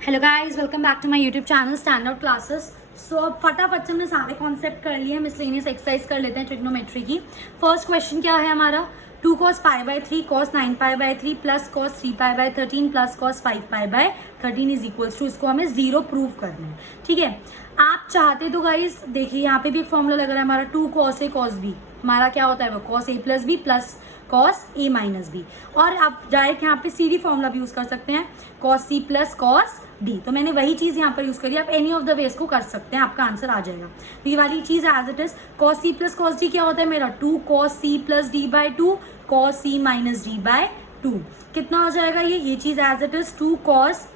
Hello guys, welcome back to my YouTube channel stand out classes. So अब फटाफट से हमने सारे कॉन्सेप्ट कर लिए हैं, मिसलेनियस एक्सरसाइज कर लेते हैं ट्रिग्नोमेट्री की। फर्स्ट क्वेश्चन क्या है हमारा, 2 cos π/3 cos 9π/3 plus cos 3π/13 plus cos 5π/13 is equals to, इसको हमें जीरो प्रूव करना है। ठीक है, आप चाहते तो गाइस देखिए यहाँ पे भी एक फॉर्मूला लग रहा है हमारा, 2 cos A cos B, हमारा क्या होता है वो cos A plus B plus cos A minus B. और आप डायरेक्ट यहाँ पे सीधी फॉर्मूला भी यूज कर सकते हैं, cos C plus cos D। तो मैंने वही चीज यहाँ पर यूज करी, आप एनी ऑफ द वेज को कर सकते हैं, आपका आंसर आ जाएगा। तो ये वाली चीज as it is, cos C plus cos D क्या होता है मेरा, 2 cos C plus D/2 cos C minus D/2। कितना हो जाएगा ये चीज as it is, 2 cos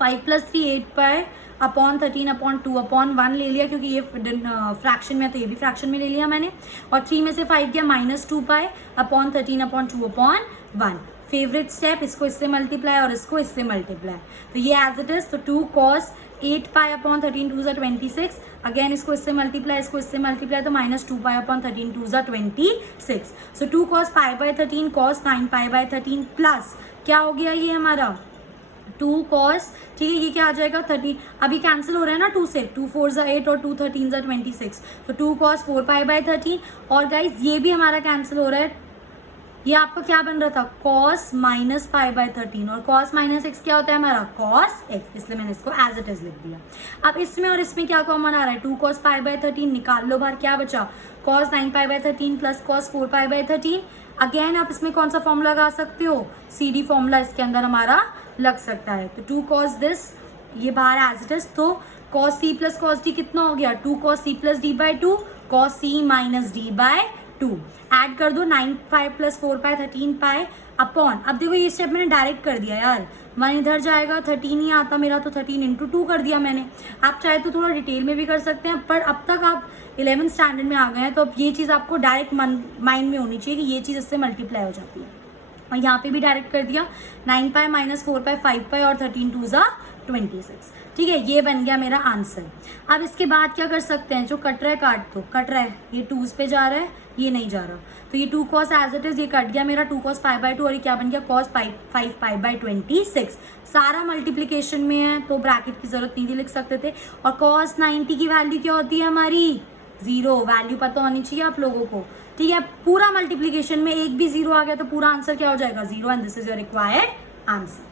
5 plus 3 8 upon 13 upon 2 upon 1 ले लिया, क्योंकि ये फ्रैक्शन में है तो ये भी फ्रैक्शन में ले लिया मैंने। और 3 में से 5 गया -2π upon 13 upon 2 upon 1। Favourite step, इसको इससे मल्टीप्लाई और इसको इससे मल्टीप्लाई, तो ये एज इट इज। तो 2 cos 8π अपॉन 13 2 26, अगेन इसको इससे मल्टीप्लाई, इसको इससे मल्टीप्लाई, तो -2π अपॉन 13 2 26। सो 2 cos π/13 cos 9π/13 प्लस क्या हो गया ये हमारा 2 cos, ठीक है, ये क्या आ जाएगा 30, अभी कैंसिल हो रहा है ना 2 से, 2 4 8 और 2 13 26, तो 2 cos 4π/13। और गाइज ये भी हमारा कैंसिल हो रहा है, ये आपका क्या बन रहा था cos माइनस π/13, और cos माइनस x क्या होता है हमारा cos x, इसलिए मैंने इसको एज इट इज लिख दिया। अब इसमें और इसमें क्या कॉमन आ रहा है, 2 cos π/13 निकाल लो बाहर, क्या बचा cos 9π/13 प्लस cos 4π/13। अगेन आप इसमें कौन सा फॉर्मूला लगा सकते हो, CD फॉर्मूला इसके अंदर हमारा लग सकता है। तो 2 cos दिस, ये बाहर एज इट इज, तो cos C plus cos D कितना हो गया, 2 cos C plus D/2 cos C minus D/2। Add कर दो 9π प्लस 4π 13π अपॉन, अब देखो ये स्टेप मैंने डायरेक्ट कर दिया यार, 1 इधर जाएगा, 13 ही आता मेरा, तो 13 इंटू 2 कर दिया मैंने। आप चाहे तो थोड़ा डिटेल में भी कर सकते हैं, पर अब तक आप 11th स्टैंडर्ड में आ गए हैं, तो अब ये चीज़ आपको डायरेक्ट माइंड में होनी चाहिए कि ये चीज़ इससे मल्टीप्लाई हो जाती है। और यहाँ पे भी डायरेक्ट कर दिया, 9π माइनस 4π 5π और 13 2 26। ठीक है, ये बन गया मेरा आंसर। अब इसके बाद क्या कर सकते हैं, जो कट रहा है काट दो, कट रहा है, ये 2s पे जा रहा है, ये नहीं जा रहा, तो ये 2 cos एज इट इज, ये कट गया मेरा 2 cos π/2, और ये क्या बन गया cos 5π/26। सारा मल्टीप्लीकेशन में है तो ब्रैकेट की जरूरत नहीं थी, लिख सकते थे। और cos 90 की वैल्यू क्या होती है हमारी, 0, वैल्यू पता होनी चाहिए आप लोगों को। ठीक है, पूरा मल्टीप्लीकेशन में एक भी 0 आ गया तो पूरा आंसर क्या हो जाएगा 0, and this is your required answer.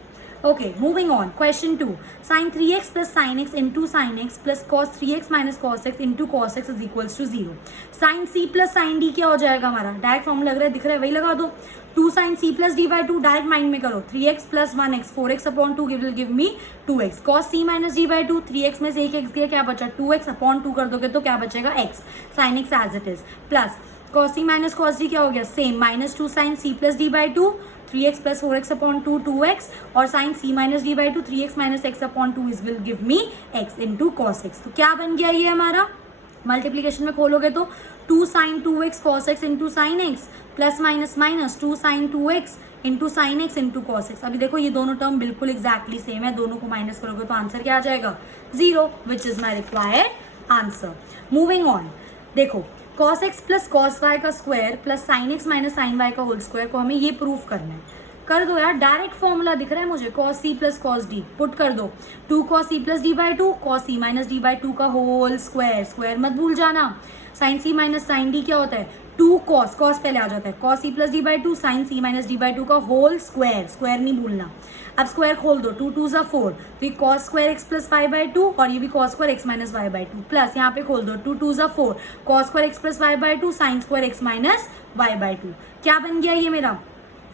Okay, moving on. Question 2. Sin 3x plus sin x into sin x plus cos 3x minus cos x into cos x is equals to 0. Sin C plus sin D क्या हो जाएगा हमारा, direct formula लग रहा है, दिख रहा है, वही लगा दो। 2 sin C plus D/2 direct mind में करो, 3x plus 1x 4x upon 2 will give me 2x। cos C minus D/2, 3x में से एक x दिया, क्या बचा 2x अपॉन 2 कर दोगे तो क्या बचेगा x, sin x as it is, plus cos C minus cos D क्या हो गया same, -2 sin C plus D/2 3x plus 4x upon 2 2x, और sin C minus D/2 3x minus x upon 2 is will give me x into cos x। तो क्या बन गया ये हमारा, मल्टीप्लीकेशन में खोलोगे तो 2 sin 2x cos x into sin x plus minus minus 2 sin 2x into sin x into cos x। अभी देखो ये दोनों टर्म बिल्कुल एग्जैक्टली सेम है, दोनों को माइनस करोगे तो आंसर क्या आ जाएगा 0, which is my required answer. Moving on, देखो cos x plus cos y का square plus sin x minus sin y का होल स्क्वायर को हमें ये प्रूव करना है। कर दो यार, डायरेक्ट फॉर्मूला दिख रहा है मुझे, cos C plus cos D put कर दो, 2 cos C plus D/2 cos C minus D/2 का होल स्क्वायर, स्क्वायर मत भूल जाना। sin C minus sin D क्या होता है, 2 cos, cos पहले आ जाता है, cos C plus D/2 sin C minus D/2 का होल स्क्वायर, स्क्वायर नहीं भूलना। अब स्क्वायर खोल दो, 2 2 4, तो ये cos स्क्वायर x प्लस 5/2 और ये भी cos square x minus y/2, plus यहाँ पे खोल दो 2 2 4, cos square x plus y/2 sin square x minus y/2, क्या बन गया ये मेरा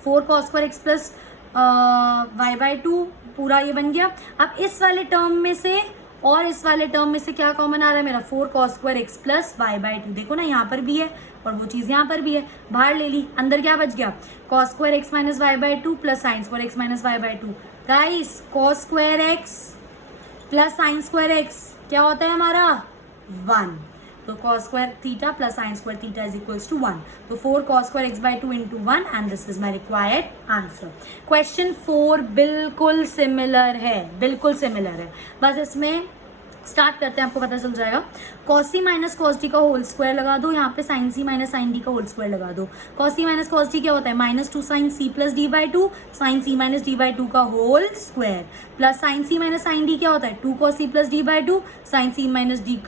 4 cos square x plus y/2, पूरा ये बन गया। अब इस वाले टर्म में से और इस वाले टर्म में से क्या कॉमन आ रहा है मेरा, 4 cos square x plus y/2, देखो ना यहाँ पर भी है और वो चीज़ यहाँ पर भी है, बाहर ले ली, अंदर क्या बच गया cos square x minus y/2 plus sine square x minus y/2। Guys cos square x plus sine square x क्या होता है हमारा 1, तो cos square theta plus sine square theta is equals to 1, तो 4 cos square x/2 into 1, and this is my required answer. Question 4 बिल्कुल similar है, बिल्कुल similar है, बस इसमें स्टार्ट करते हैं, आपको पता चल जाएगा। cos c minus cos d का होल स्क्वायर लगा दो, यहाँ पे sin c minus sin d का होल स्क्वायर लगा दो। cos c minus cos d क्या होता है, -2 sin c plus d by 2 sin c minus d by 2 का whole square, plus sin c minus sin d क्या होता है, 2 cos c plus d by 2 sin c minus d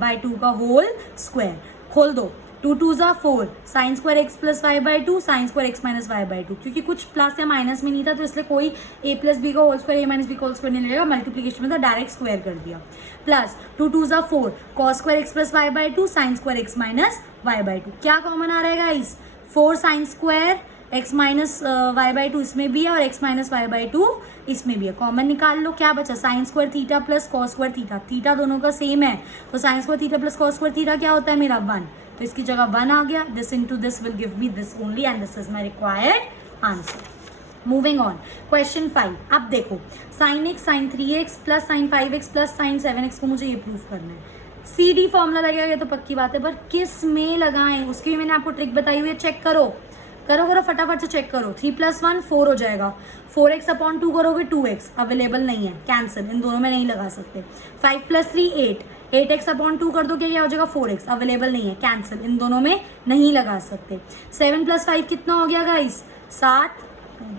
by 2 का whole square. खोल दो, 2 2 ज़ा 4 sine square x plus y by 2 sine square x minus y by 2, क्योंकि कुछ plus या माइनस में नहीं था तो इसलिए कोई a प्लस बी का whole square a minus B का होल स्क्वायर नहीं लगेगा, मल्टीप्लीकेशन में तो डायरेक्ट स्क्वायर कर दिया। प्लस 2 2 ज़ा 4 cos square x plus y by 2 sine square x minus y by 2। क्या कॉमन आ रहा है guys, 4 sine square x minus y by 2 इसमें भी है और एक्स माइनस वाई बाई 2 इसमें भी है, कॉमन निकाल लो। क्या बचा, sign square theta plus cos square theta, theta दोनों का सेम है तो sign square theta plus cos square theta क्या होता है मेरा 1, तो इसकी जगह 1 आ गया। This into this will give me this only and this is my required answer. Moving on, question 5। अब देखो sine x sine 3x plus sine 5x plus sine 7x को मुझे ये प्रूव करना है। सी डी फॉर्मूला लगेगा ये तो पक्की बात है, पर किस में लगाएं उसकी भी मैंने आपको ट्रिक बताई हुई है, चेक करो करो करो फटाफट से चेक करो। 3 + 1 4 हो जाएगा, 4x अपॉन 2 करोगे 2x अवेलेबल नहीं है, कैंसिल, इन दोनों में नहीं लगा सकते। 5 + 3 8, 8x अपॉन 2 कर दो क्या हो जाएगा 4x अवेलेबल नहीं है, कैंसिल, इन दोनों में नहीं लगा सकते। 7 + 5 कितना हो गया गाइस, 7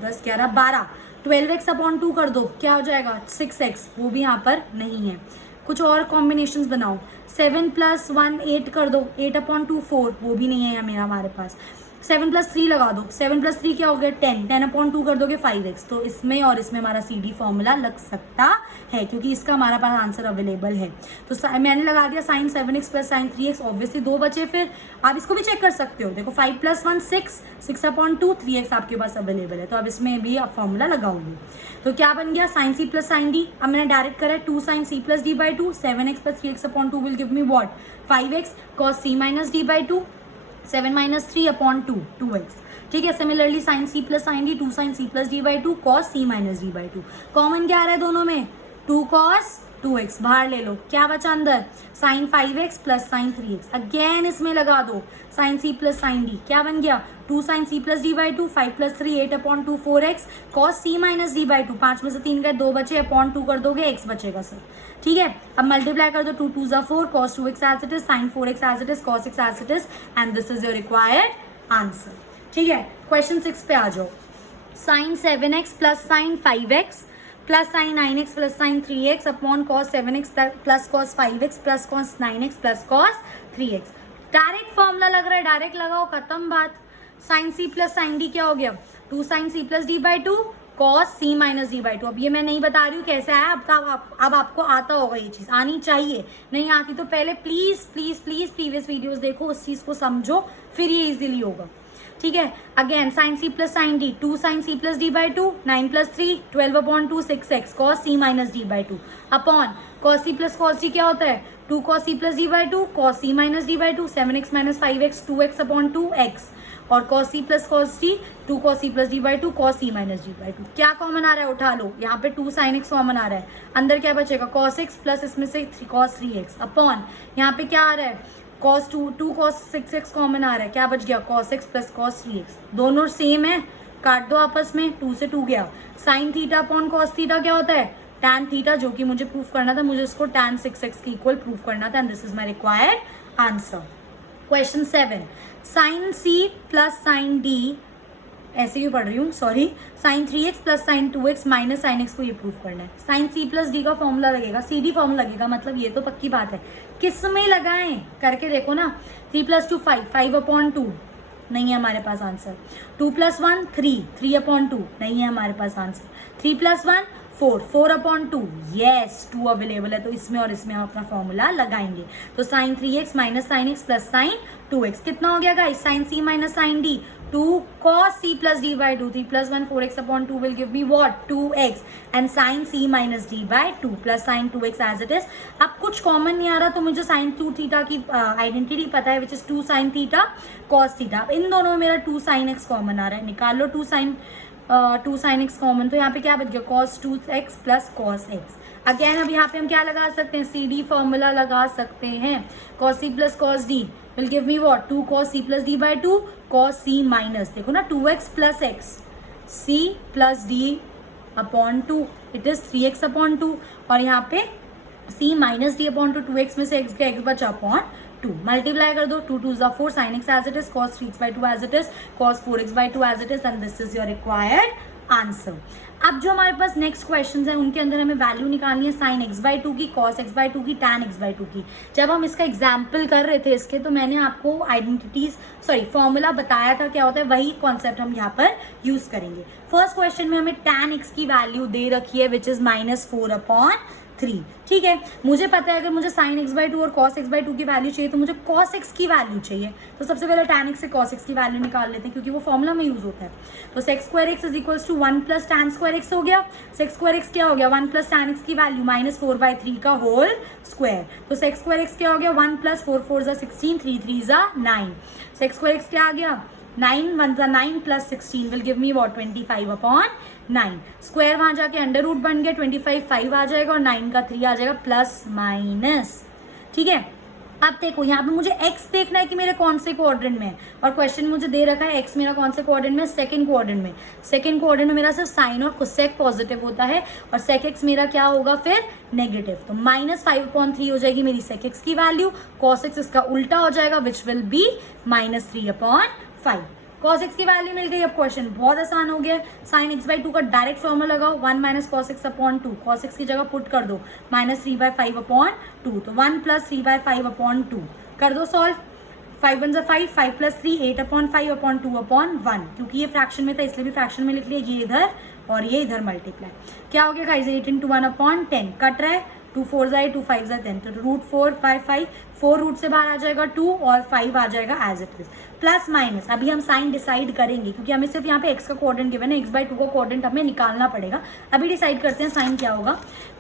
10 11 12, 12x अपॉन 2 कर दो क्या हो जाएगा 6x, वो भी यहाँ पर नहीं है। कुछ और कॉम्बिनेशंस बनाओ, 7 + 1 8 कर दो, 8 अपॉन 2 4, वो भी नहीं है मेरा हमारे पास। 7 + 3 लगा दो, 7 + 3 क्या हो गया 10, 10 अपॉन 2 कर दोगे 5x, तो इसमें और इसमें हमारा सी डी फॉर्मूला लग सकता है क्योंकि इसका हमारा पास आंसर अवेलेबल है। तो मैंने लगा दिया sign 7x plus sine 3x, obviously 2 बचे, फिर आप इसको भी चेक कर सकते हो। देखो 5 + 1 6, 6 अपॉन 2 3x आपके पास अवेलेबल है, तो अब इसमें भी आप फॉर्मूला लगाओगे तो क्या बन गया sine c plus sine d। अब मैंने डायरेक्ट करा है 2 sin c plus d by 2, 7x प्लस 3x upon 2 will give me what 5x cos c minus d by 2, 7 - 3 upon 2 2x। ठीक है, similarly sine c plus sine d 2 sin c plus d by 2 cos c minus d by 2। Common क्या आ रहा है दोनों में, 2 cos 2x, बाहर ले लो, क्या बचा अंदर sign 5x plus sine 3x, again इसमें लगा दो sine c plus sine d, क्या बन गया 2 sin c plus d by 2, 5 + 3 8 upon 2 4x cos c minus d by 2, 5 में से 3 गए 2 बचे, अपॉन 2 कर दोगे x बचेगा सर। ठीक है, अब मल्टीप्लाई कर दो, 2 2 ज़ा 4 cos 2x as it is, sine 4x as it is, cos x as it is, and this is your required answer. ठीक है, क्वेश्चन 6 पे आ जाओ। Sine 7x plus sine 5x plus sine 9x plus sine 3x upon cos 7x plus cos 5x plus cos 9x plus cos 3x। Direct formula लग रहा है, direct लगाओ, खत्म बात। Sine c plus sine d क्या हो गया 2 sin c plus d by 2 cos c minus d by 2। अब ये मैं नहीं बता रही हूँ कैसे आया, अब आपको आता होगा, ये चीज़ आनी चाहिए, नहीं आती तो पहले please please please previous videos देखो, उस चीज़ को समझो, फिर ये इजीली होगा। ठीक है, again sine c plus sine d 2 sin c plus d by 2, 9 + 3 12 upon 2 6x cos c minus d by 2 upon cos c plus cos d क्या होता है 2 cos c plus d by 2 cos c minus d by 2, 7x minus 5x 2x upon 2x, और cos c plus cos d 2 cos c plus d by 2 cos c minus d by 2। क्या common आ रहा है, उठा लो, यहाँ पे 2 sin x common आ रहा है, अंदर क्या बचेगा cos x प्लस इसमें से cos 3x अपॉन यहाँ पे क्या आ रहा है cos 2 cos 6x कॉमन आ रहा है, क्या बच गया cos x plus cos 3x, दोनों सेम है, काट दो आपस में, 2 से 2 गया। Sine theta upon cos theta क्या होता है tan थीटा, जो कि मुझे प्रूफ करना था, मुझे इसको tan 6x के इक्वल प्रूफ करना था, and this is my required answer. Question 7, sine c plus sine d, ऐसे ही पढ़ रही हूँ sorry, sine 3x plus sine 2x minus sine x को ये प्रूफ करना है। साइन c प्लस d का फॉर्मूला लगेगा, सी डी फॉर्मूला लगेगा, मतलब ये तो पक्की बात है, किस में लगाएं करके देखो ना। 3 + 2 5, 5 अपॉन 2 नहीं है हमारे पास आंसर। 2 + 1 3, 3 अपॉन 2 नहीं है हमारे पास आंसर। 3 + 1 4, 4 अपॉन 2, यस 2 अवेलेबल है, तो इसमें और इसमें हम अपना फॉर्मूला लगाएंगे। तो sine 3x minus sine x plus sine 2x कितना हो गया guys, sine c minus sine d 2 cos c plus d by 2, 3 + 1 4x upon 2 will give me what 2x, and sine c minus d by 2 plus sine 2x as it is. अब कुछ common नहीं आ रहा तो मुझे sign 2 theta की identity पता है, which is 2 sin theta cos theta. इन दोनों में मेरा 2 sin x कॉमन आ रहा है, निकाल लो 2 sin x कॉमन, तो यहाँ पे क्या बच गया cos 2x plus cos x। Again अब यहाँ पे हम क्या लगा सकते हैं, सी डी फॉर्मूला लगा सकते हैं। cos c plus cos d will give me what 2 cos c plus d by 2 cos c minus, देखो ना 2x plus x c plus d upon 2 it is 3x upon 2, और यहाँ पे C minus D upon two 2x में से x का x बचा upon 2 multiply कर दो 2 2 4 sin x as it is cos 3x/2 as it is cos 4x/2 as it is and this is your required answer. अब जो हमारे पास next questions हैं उनके अंदर हमें वैल्यू निकालनी है sin x/2 की, cos x/2 की, tan x/2 की। जब हम इसका एग्जाम्पल कर रहे थे इसके, तो मैंने आपको फॉर्मूला बताया था क्या होता है, वही कॉन्सेप्ट हम यहाँ पर यूज करेंगे। फर्स्ट क्वेश्चन में हमें tan x की वैल्यू दे रखी है विच इज -4/3। ठीक है, मुझे पता है अगर मुझे sin x/2 और cos x/2 की वैल्यू चाहिए तो मुझे cos x की वैल्यू चाहिए। तो सबसे पहले tan x से cos x की वैल्यू निकाल लेते हैं क्योंकि वो फॉर्मूला में यूज होता है। तो sec² x is equal to 1 plus tan² x हो गया। sec² x क्या हो गया, 1 प्लस tan x की वैल्यू -4/3 का होल स्क्वायर। तो sec² x क्या हो गया, 1 प्लस 4 4 16, 3 3 9। sec² x क्या आ गया, 9 1 9 plus 16 will give me what 25/9। Square वहां जाके अंडर रूट बन गया, 25 5 आ जाएगा और 9 का 3 आ जाएगा प्लस माइनस। ठीक है, अब देखो यहाँ पे मुझे x देखना है कि मेरे कौन से क्वाड्रेंट में है, और क्वेश्चन मुझे दे रखा है x मेरा कौन से क्वाड्रेंट में, सेकंड क्वाड्रेंट में। सेकंड क्वाड्रेंट में मेरा सिर्फ साइन और कोसेक पॉजिटिव होता है और सेक x मेरा क्या होगा फिर नेगेटिव। तो -5/3 हो जाएगी मेरी सेक x की वैल्यू, cos x इसका उल्टा हो जाएगा which will be -3/5। cos x की वैल्यू मिल गई। अब क्वेश्चन बहुत आसान हो गया। sin x/2 का डायरेक्ट फॉर्मूला लगाओ, 1 - cos x/2। cos x की जगह पुट कर दो -3/5/2, तो 1 + 3/5/2 कर दो सॉल्व। 5 1 5, 5 + 3 8/5/2/1, क्योंकि ये फ्रैक्शन में था इसलिए भी फ्रैक्शन में लिख लिया, ये इधर और ये इधर मल्टीप्लाई। क्या हो गया गाइस, 8 × 1/10 कट रहा है, 2 4 2 5 10, तो √4 5 5, 4 रूट से बाहर आ जाएगा 2 और 5 आ जाएगा as it is. Plus minus अभी हम साइन डिसाइड करेंगे क्योंकि हमें सिर्फ यहाँ पे x का कोऑर्डिनेट गिवन है, x/2 का कोऑर्डिनेट हमें निकालना पड़ेगा। अभी डिसाइड करते हैं साइन क्या होगा।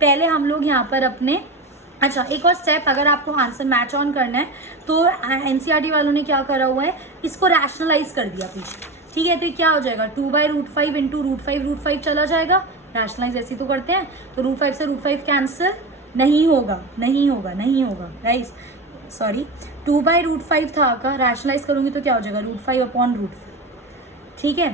पहले हम लोग यहाँ पर अपने अच्छा एक और स्टेप, अगर आपको आंसर मैच ऑन करना है तो एनसीईआरटी वालों ने क्या करा हुआ है, इसको रैशनलाइज कर दिया पीछे। ठीक है, तो क्या हो जाएगा 2/√5 × √5 चला जाएगा। रैशनलाइज ऐसे तो करते हैं, तो √5 से √5 कैंसिल नहीं होगा गाइस, सॉरी 2/√5 था का रैशनलाइज करूंगी तो क्या हो जाएगा √5/√5। ठीक है,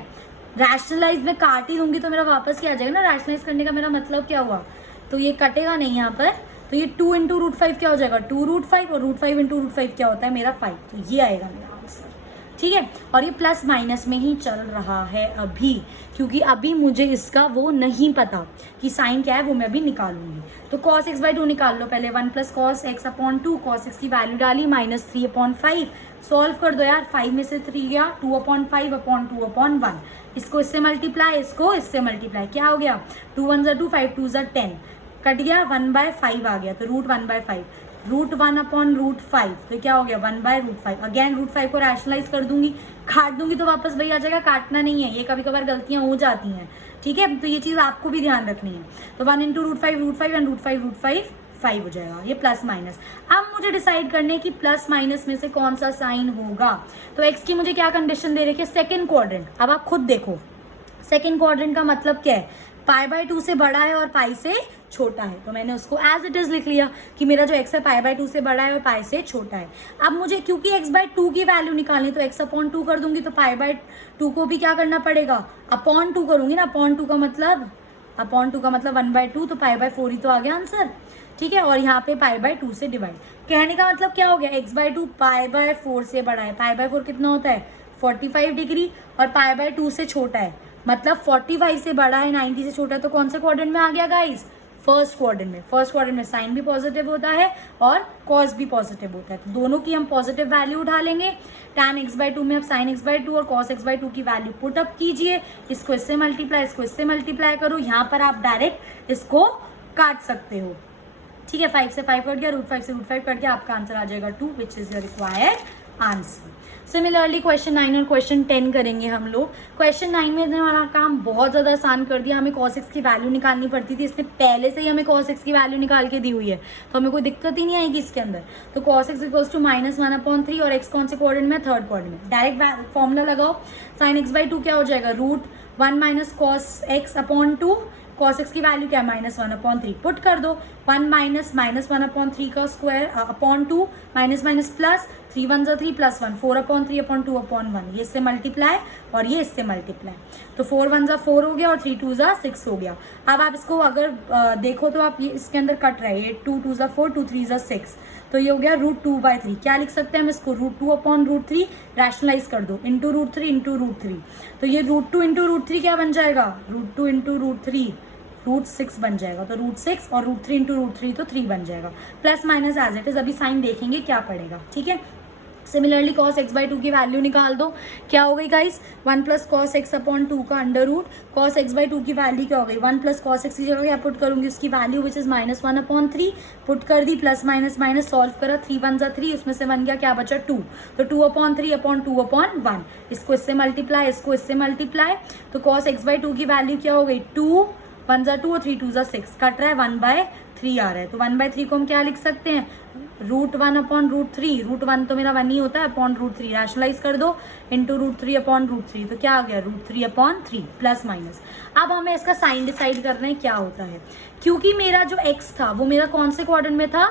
रैशनलाइज में काट ही दूंगी तो मेरा वापस क्या आ जाएगा ना, रैशनलाइज करने का मेरा मतलब क्या हुआ, तो ये कटेगा नहीं यहाँ पर, तो ये 2 × √5 क्या हो जाएगा 2√5 और √5 × √5 क्या होता है मेरा 5, तो ये आएगा मेरा आंसर। ठीक है, और ये प्लस माइनस में ही चल रहा है अभी, क्योंकि अभी मुझे इसका वो नहीं पता कि साइन क्या है, वो मैं अभी निकालूंगी। तो cos x/2 निकाल लो पहले, 1 + cos x/2, cos x की वैल्यू डाली -3/5, सॉल्व कर दो यार, 5 में से 3 गया 2/5/2/1, इसको इससे मल्टीप्लाई, इसको इससे मल्टीप्लाई, क्या हो गया 2 1 2 5 2 10, कट गया 1/5 आ गया, तो √1/5, √1/√5, तो क्या हो गया 1/√5। अगेन √5 को रैशनलाइज कर दूंगी, काट दूंगी तो वापस वही आ जाएगा, काटना नहीं है, ये कभी कभार गलतियां हो जाती हैं। ठीक है, तो ये चीज़ आपको भी ध्यान रखनी है। तो 1 × √5 एंड √5 5 हो जाएगा, ये प्लस माइनस। अब मुझे डिसाइड करने है कि प्लस माइनस में से कौन सा साइन होगा। तो एक्स की मुझे क्या कंडीशन दे रखी है, सेकेंड क्वाड्रेंट। अब आप खुद देखो सेकेंड क्वाड्रेंट का मतलब क्या है, π/2 से बड़ा है और पाई से छोटा है, तो मैंने उसको एज इट इज लिख लिया कि मेरा जो x है π/2 से बड़ा है और पाई से छोटा है। अब मुझे क्योंकि x/2 की वैल्यू निकालनी, तो x/2 कर दूंगी, तो π/2 को भी क्या करना पड़ेगा, /2 करूंगी ना, /2 का मतलब 1/2, तो π/4 ही तो आ गया आंसर। ठीक है, और यहाँ पे π/2 से डिवाइड, कहने का मतलब क्या हो गया, x/2 π/4 से बड़ा है, π/4 कितना होता है 45 डिग्री, और π/2 से छोटा है, मतलब 45 से बड़ा है 90 से छोटा है, तो कौन से क्वाड्रेंट में आ गया गाइस, फर्स्ट क्वाड्रेंट में। फर्स्ट क्वाड्रेंट में साइन भी पॉजिटिव होता है और कॉस भी पॉजिटिव होता है, तो दोनों की हम पॉजिटिव वैल्यू उठा लेंगे। tan x/2 में अब sin x/2 और cos x/2 की वैल्यू पुट अप कीजिए, इसको इससे मल्टीप्लाई, इसको इससे मल्टीप्लाई करो, यहाँ पर आप डायरेक्ट इसको काट सकते हो। ठीक है, 5 से 5 कट गया, √5 से √5 कट गया, आपका आंसर आ जाएगा 2 which is your required answer. Similarly question 9 और क्वेश्चन 10 करेंगे हम लोग। क्वेश्चन 9 में हमारा काम बहुत ज़्यादा आसान कर दिया, हमें cos x की वैल्यू निकालनी पड़ती थी, इसने पहले से ही हमें cos x की वैल्यू निकाल के दी हुई है, तो हमें कोई दिक्कत ही नहीं आएगी इसके अंदर। तो cos x = -1/3 और x कौन से कोऑर्डिनेट में, थर्ड कोऑर्डिनेट में। डायरेक्ट फॉर्मूला लगाओ, sin x/2 क्या हो जाएगा, √1 - cos x/2 cos x की वैल्यू क्या है -1/3 पुट कर दो, 1 माइनस -1/3 का square upon 2 minus minus plus 3 1 3 plus 1 4/3/2/1 ये इससे मल्टीप्लाई और ये इससे मल्टीप्लाई, तो 4 1 4 हो गया और 3 2 6 हो गया। अब आप इसको अगर देखो तो आप ये इसके अंदर कट रहा है, ये 2 2 4 2 3 6, तो ये हो गया √2/3। क्या लिख सकते हैं हम इसको, √2/√3 रैशनलाइज कर दो, इंटू √3 इंटू √3, तो ये √2 इंटू √3 क्या बन जाएगा, √2 इंटू √3 √6 बन जाएगा, तो √6 और √3 इंटू √3 तो 3 बन जाएगा, plus minus as it is. अभी साइन देखेंगे क्या पड़ेगा, ठीक है। सिमिलरली cos x/2 की वैल्यू निकाल दो, क्या हो गई गाइस, 1 प्लस cos x/2 का अंडर रूट, cos x/2 की वैल्यू क्या हो गई, 1 प्लस cos x की जगह क्या पुट करूंगी, उसकी वैल्यू विच इज -1/3 पुट कर दी, प्लस माइनस माइनस सॉल्व करा, 3 1 3, उसमें से बन गया क्या बचा 2, तो 2/3/2/1, इसको इससे मल्टीप्लाई, इसको इससे मल्टीप्लाई, तो cos x/2 की वैल्यू क्या हो गई, 2 1 2 और 3 2 6, कट रहा है 1/3 आ रहा है, तो 1/3 को हम क्या लिख सकते हैं, √1/√3, √1 तो मेरा 1 ही होता है, अपॉन √3 रैशनलाइज कर दो, इंटू √3/√3, तो क्या आ गया √3/3 प्लस माइनस। अब हमें इसका साइन डिसाइड करना है क्या होता है, क्योंकि मेरा जो x था वो मेरा कौन से क्वाड्रेंट में था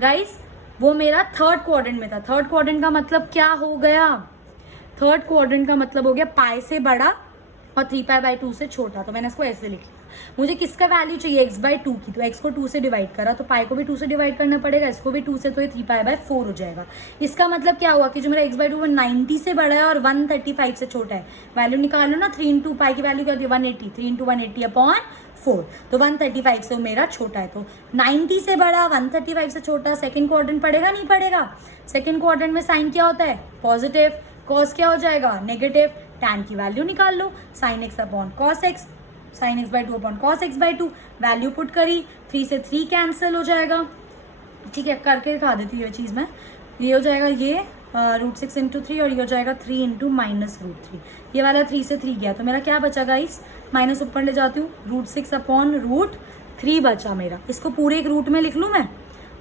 गाइस, वो मेरा थर्ड क्वाड्रेंट में था। थर्ड क्वाड्रेंट का मतलब क्या हो गया, थर्ड क्वाड्रेंट का मतलब हो गया पाई से बड़ा और 3π/2 से छोटा, तो मैंने इसको ऐसे लिख लिया। मुझे किसका वैल्यू चाहिए, x/2 की, तो x को 2 से डिवाइड करा, तो पाई को भी 2 से डिवाइड करना पड़ेगा, इसको भी 2 से, तो ये 3π/4 हो जाएगा। इसका मतलब क्या हुआ कि जो मेरा x/2 वो 90 से बड़ा है और 135 से छोटा है, वैल्यू निकालो ना, 3 इंटू पाई की वैल्यू क्या होती है 180, 3 इंटू 180/4, तो 135 से मेरा छोटा है, तो 90 से बड़ा 135 से छोटा, सेकेंड क्वाड्रेंट पड़ेगा नहीं पड़ेगा, सेकेंड क्वाड्रेंट में साइन क्या होता है पॉजिटिव, कॉस क्या हो जाएगा नेगेटिव, टैन की वैल्यू निकाल लो, sine x/cos x, sine x/2/cos x/2, value put करी, 3 से 3 कैंसिल हो जाएगा, ठीक है, करके दिखा देती हूँ ये चीज़ मैं, ये हो जाएगा ये √6 इंटू 3 और ये हो जाएगा 3 इंटू -√3, ये वाला 3 से 3 गया, तो मेरा क्या बचा गाइस, माइनस ऊपर ले जाती हूँ, √6/√3 बचा मेरा। इसको पूरे एक रूट में लिख लूँ मैं,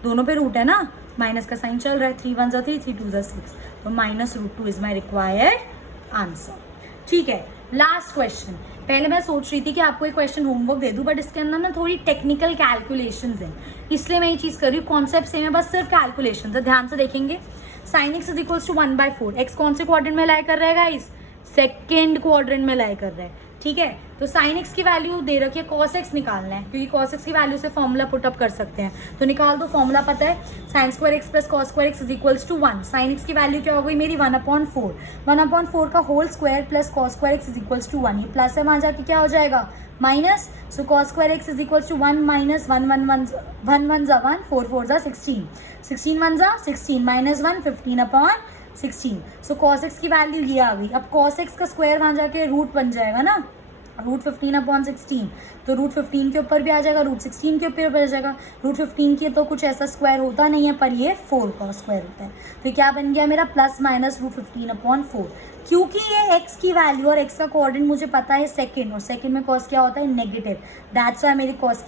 दोनों पे रूट है ना, माइनस का साइन चल रहा है, 3 1 3 3 2 6, तो -√2 इज माई रिक्वायर्ड आंसर, ठीक है। लास्ट क्वेश्चन, पहले मैं सोच रही थी कि आपको एक क्वेश्चन होमवर्क दे दूं, बट इसके अंदर ना थोड़ी टेक्निकल कैलकुलेशंस हैं, इसलिए मैं ये चीज़ कर रही हूँ, कॉन्सेप्ट सेम है, बस सिर्फ कैलकुलेशन है, ध्यान से देखेंगे। Sine x is equals to 1/4, x कौन से क्वाड्रेंट में लाई कर रहा है गाइस, सेकेंड क्वाड्रेंट में लाई कर रहा है, ठीक है। तो साइन x की वैल्यू दे रखी है, cos x निकालना है, क्योंकि cos x की वैल्यू से फॉर्मूला पुटअप कर सकते हैं, तो निकाल दो, फॉर्मूला पता है, sin² x plus cos² x is equals to 1, sine x की वैल्यू क्या हो गई मेरी 1/4, 1/4 का whole square plus cos² x is equals to 1, ये प्लस है, वहाँ जाके क्या हो जाएगा minus, so cos² x is equals to 1 minus 1 1 1 1 1 1 4 4 16 16 1 16 minus 1 15/16, so cos x की वैल्यू ये आ गई। अब cos x का स्क्वायर वहाँ जाके रूट बन जाएगा ना, √15/16, तो √15 के ऊपर भी आ जाएगा, √16 के ऊपर भी आ जाएगा, √15 के तो कुछ ऐसा स्क्वायर होता नहीं है, पर ये 4 का स्क्वायर होता है, तो क्या बन गया मेरा प्लस माइनस √15/4, क्योंकि ये x की वैल्यू और x का कोऑर्डिनेट मुझे पता है सेकंड, और सेकंड में cos क्या होता है नेगेटिव, दैट्स वाई मेरी cos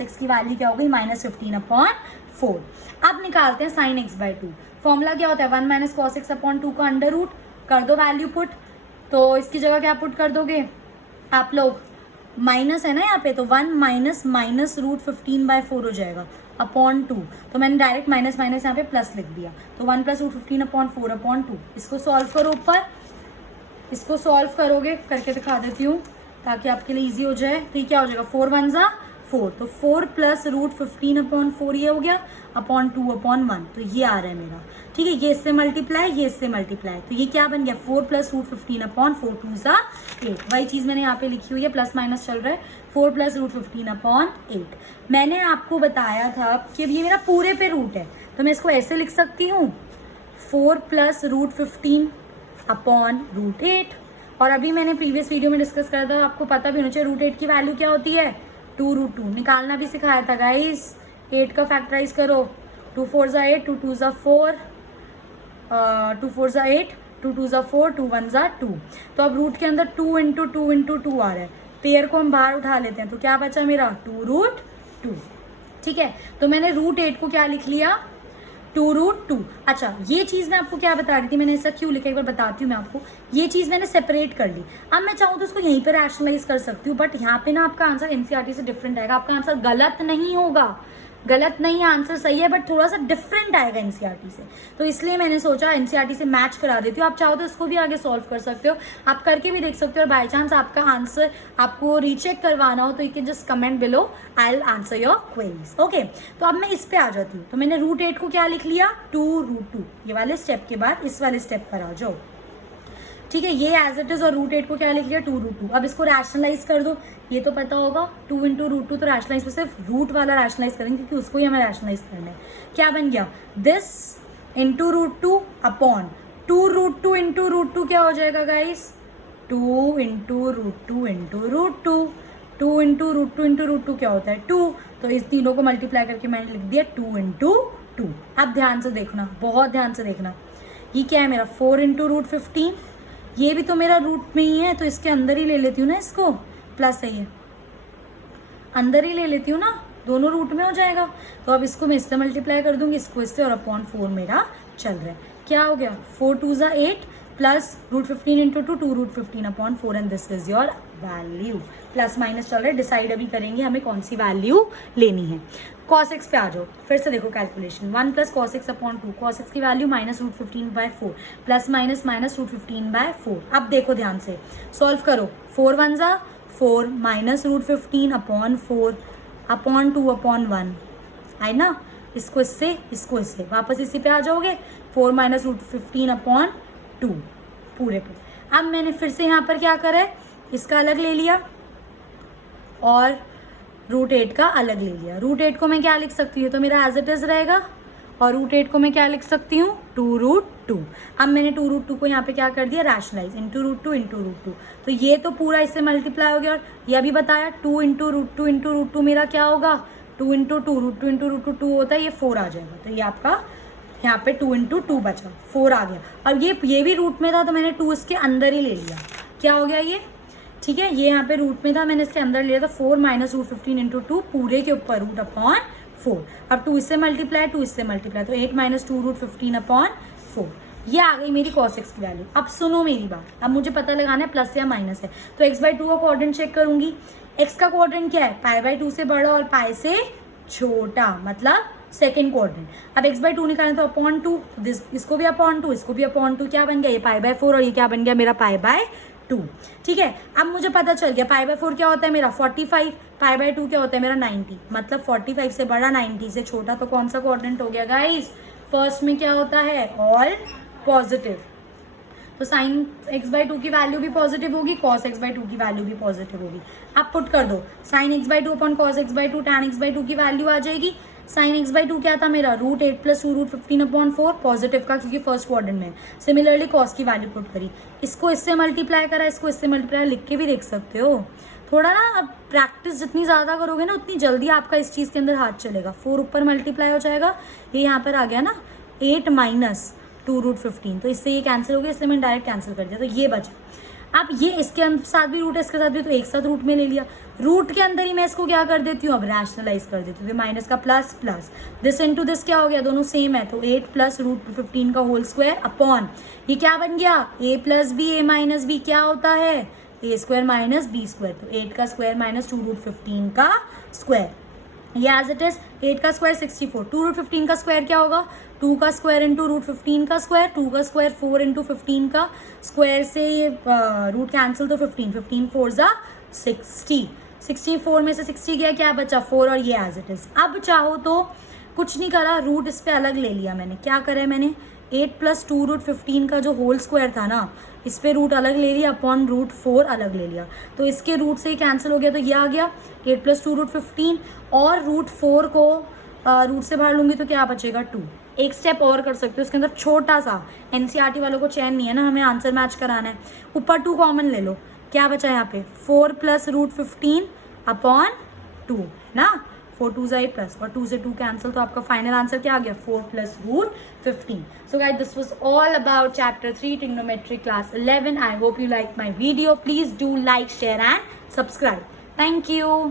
x की वैल्यू क्या हो गई -15/4। अब निकालते हैं साइन x/2, फॉर्मूला क्या होता है 1 माइनस cos x/2 का अंडर रूट, कर दो वैल्यू पुट, तो इसकी जगह क्या पुट कर दोगे आप लोग, माइनस है ना यहाँ पे, तो 1 माइनस √15/4 हो जाएगा अपॉन 2, तो मैंने डायरेक्ट माइनस माइनस यहाँ पे प्लस लिख दिया, तो 1 प्लस √15/4/2, इसको सॉल्व करो ऊपर, इसको सॉल्व करोगे, करके दिखा देती हूँ ताकि आपके लिए इजी हो जाए, तो ये क्या हो जाएगा 4 1 4, तो 4 प्लस √15/4 ये हो गया अपॉन 2/1, तो ये आ रहा है मेरा, ठीक है, ये इससे मल्टीप्लाई, ये इससे मल्टीप्लाई, तो ये क्या बन गया 4 प्लस √15/4 2 8, वही चीज़ मैंने यहाँ पे लिखी हुई है, प्लस माइनस चल रहा है, 4 प्लस √15/8। मैंने आपको बताया था कि अब ये मेरा पूरे पे रूट है, तो मैं इसको ऐसे लिख सकती हूँ 4 प्लस √15/8, और अभी मैंने प्रीवियस वीडियो में डिस्कस करा था, आपको पता भी होना चाहिए √8 की वैल्यू क्या होती है 2√2, निकालना भी सिखाया था गाइस, 8 का फैक्टराइज करो, 2 4 8, 2 2 4, 2 4 8, 2 2 4, 2 1 2, तो अब रूट के अंदर 2 इंटू 2 इंटू 2 आ रहा है, पेयर को हम बाहर उठा लेते हैं, तो क्या बचा मेरा 2√2, ठीक है। तो मैंने √8 को क्या लिख लिया 2√2। अच्छा, ये चीज़ मैं आपको क्या बता रही थी, मैंने ऐसा क्यों लिखा एक बार बताती हूँ मैं आपको। ये चीज़ मैंने सेपरेट कर ली। अब मैं चाहूँ तो उसको यहीं पे रैशनलाइज कर सकती हूँ, बट यहाँ पे ना आपका आंसर एनसीईआरटी से डिफरेंट आएगा। आपका आंसर गलत नहीं होगा, गलत नहीं, आंसर सही है, बट थोड़ा सा डिफरेंट आएगा एनसीईआरटी से। तो इसलिए मैंने सोचा एनसीईआरटी से मैच करा देती हूँ। आप चाहो तो इसको भी आगे सॉल्व कर सकते हो, आप करके भी देख सकते हो। और बाई चांस आपका आंसर आपको रीचेक करवाना हो तो you can just comment below, I will answer your queries. Okay, तो अब मैं इस पे आ जाती हूँ। तो मैंने √8 को क्या लिख लिया, 2√2। ये वाले स्टेप के बाद इस वाले स्टेप पर आ जाओ। ठीक है, ये एज इट इज, और √8 को क्या लिख लिया, 2√2। अब इसको रैशनलाइज कर दो, ये तो पता होगा 2 × √2, तो रैशनलाइज में सिर्फ रूट वाला रैशनलाइज करेंगे क्योंकि उसको ही हमें रैशनलाइज करना है। क्या बन गया, दिस इंटू √2 अपॉन 2√2 इंटू √2 क्या हो जाएगा गाइस, 2 × √2 इंटू √2। 2 × √2 इंटू √2 क्या होता है, 2। तो इस तीनों को मल्टीप्लाई करके मैंने लिख दिया 2 × 2। अब ध्यान से देखना, बहुत ध्यान से देखना, ये क्या है मेरा 4 × √15। ये भी तो मेरा रूट में ही है, तो इसके अंदर ही ले लेती हूँ ना, इसको प्लस है, ये अंदर ही ले लेती हूँ ना, दोनों रूट में हो जाएगा। तो अब इसको मैं इससे मल्टीप्लाई कर दूंगी, इसको इससे, और अपॉन 4 मेरा चल रहा है। क्या हो गया, 4 × 2 = 8 plus √15 × 2 2√15 upon 4, and this is your value. Plus minus चल रहा है, डिसाइड अभी करेंगे हमें कौन सी वैल्यू लेनी है। cos x पे आ जाओ, फिर से देखो calculation, 1 + cos x upon 2, cos x की वैल्यू -√15/4 प्लस माइनस -√15/4। अब देखो ध्यान से, सॉल्व करो, 4 × 1 = 4 -√15 अपॉन 4 अपॉन 2 अपॉन 1 है ना। इसको इससे, इसको इससे, वापस इसी पे आ जाओगे, 4 -√15 अपॉन 2 पूरे पे। अब मैंने फिर से यहाँ पर क्या करा है, इसका अलग ले लिया और √8 का अलग ले लिया। √8 को मैं क्या लिख सकती हूँ, तो मेरा एज इट इज रहेगा, और √8 को मैं क्या लिख सकती हूँ, 2√2। अब मैंने 2√2 को यहाँ पे क्या कर दिया, रैशनलाइज, इंटू √2 इंटू √2। तो ये तो पूरा इससे मल्टीप्लाई हो गया, और यह भी बताया 2 × √2 इंटू √2 मेरा क्या होगा, 2 × 2 √2 इंटू √2 2 होता है, ये 4 आ जाएगा। तो ये आपका यहाँ पे 2 × 2 बचा, 4 आ गया। अब ये भी रूट में था, तो मैंने 2 इसके अंदर ही ले लिया। क्या हो गया ये, ठीक है, ये यहाँ पे रूट में था, मैंने इसके अंदर लिया था, 4 -√15 इंटू 2 पूरे के ऊपर रूट अपॉन 4। अब 2 इससे मल्टीप्लाई, 2 इससे मल्टीप्लाई, तो 8 - 2√15 अपॉन 4। ये आ गई मेरी cos x की वैल्यू। अब सुनो मेरी बात, अब मुझे पता लगाना है प्लस या माइनस है, तो x/2 का क्वाड्रेंट चेक करूंगी। x का क्वाड्रेंट क्या है, π/2 से बड़ा और π से छोटा, मतलब सेकेंड क्वाड्रेंट। अब x/2 निकालना तो अपॉन 2, इसको भी अपॉन 2, इसको भी अपॉन 2, क्या बन गया, ये π/4, और ये क्या बन गया मेरा π/2। ठीक है, अब मुझे पता चल गया π/4 क्या होता है मेरा 45, π/2 क्या होता है मेरा 90, मतलब 45 से बड़ा 90 से छोटा, तो कौन सा क्वाड्रेंट हो गया गाइस, फर्स्ट में क्या होता है, ऑल पॉजिटिव। तो साइन x/2 की वैल्यू भी पॉजिटिव होगी, cos x/2 की वैल्यू भी पॉजिटिव होगी। अब पुट कर दो, sign x/2 upon cos x/2 tan x/2 की वैल्यू आ जाएगी। साइन x/2 क्या था मेरा, √8 + 2√15 अपॉन 4 पॉजिटिव का, क्योंकि फर्स्ट क्वाड्रेंट में। सिमिलरली cos की वैल्यू पुट करी, इसको इससे मल्टीप्लाई करा, इसको इससे मल्टीप्लाई, लिख के भी देख सकते हो। थोड़ा ना अब प्रैक्टिस जितनी ज़्यादा करोगे ना, उतनी जल्दी आपका इस चीज़ के अंदर हाथ चलेगा। 4 ऊपर मल्टीप्लाई हो जाएगा, ये यहाँ पर आ गया ना 8 - 2√15, तो इससे ये कैंसिल हो गया, इसलिए मैंने डायरेक्ट कैंसिल कर दिया, तो ये बचा। अब ये इसके साथ भी रूट है, इसके साथ भी, तो एक साथ रूट में ले लिया। रूट के अंदर ही मैं इसको क्या कर देती हूँ, अब रैशनलाइज कर देती हूँ, माइनस का plus plus, this into this क्या हो गया, दोनों सेम है, तो 8 + √15 का होल स्क्वायर अपॉन, ये क्या बन गया, a + b a - b क्या होता है, a² - b², तो 8 का स्क्वायर - 2√15 का स्क्वायर, ये एज इट इज। 8 का स्क्वायर 64, 2√15 का स्क्वायर क्या होगा, 2 का स्क्वायर इंटू √15 का स्क्वायर, 2 का स्क्वायर 4 × 15 का स्क्वायर से ये रूट कैंसिल, तो 15, 15 4 = 60, 64 में से 60 गया, क्या बचा 4, और ये एज इट इज। अब चाहो तो कुछ नहीं करा, रूट इस पे अलग ले लिया मैंने। क्या करा है मैंने, 8 + 2√15 का जो होल स्क्वायर था ना, इस पे रूट अलग ले लिया, अपॉन √4 अलग ले लिया, तो इसके रूट से ही कैंसिल हो गया, तो ये आ गया 8 + 2√15, और √4 को रूट से बाहर लूँगी तो क्या बचेगा 2। एक स्टेप और कर सकते हो उसके अंदर, छोटा सा, एनसीईआरटी वालों को चैन नहीं है ना, हमें आंसर मैच कराना है। ऊपर 2 कॉमन ले लो, क्या बचा यहाँ पे 4 + √15 अपॉन 2 ना, 4 × 2 = 8 और 2 से 2 कैंसिल, तो आपका फाइनल आंसर क्या आ गया 4 + √15। So guys, this was all about chapter 3 trigonometry class 11। I hope you like my video. Please do like, share and subscribe. Thank you.